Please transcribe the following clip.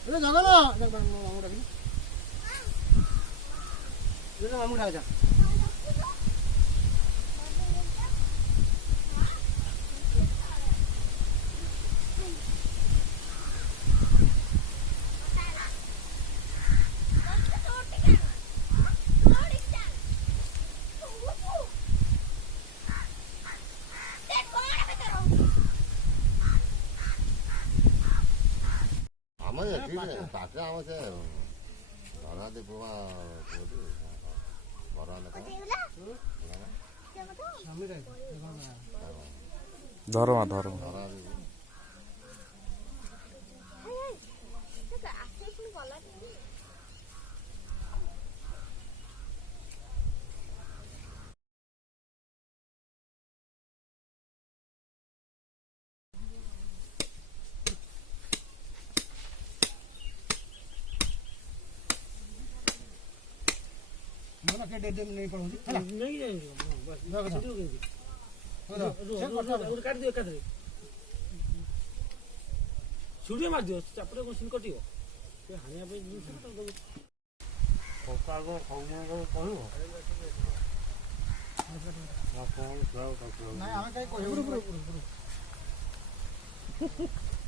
ଏ ଜଗନ ମାମୁଁ ଡାକିଲୁ ମାମୁଁ ଡାକ ପାଖରେ ଆମ ସେ ଧରନ୍ତି ପୁମା ଧରମା ଧରମା नहीं पड़ोगी नहीं जाएंगे काट दियो एकादरे छुड़िए मार दियो चापड़े को सिन कटियो से हानिया पे जिंस तो कोका को खाऊंगा कहू नहीं हमें कहीं कोई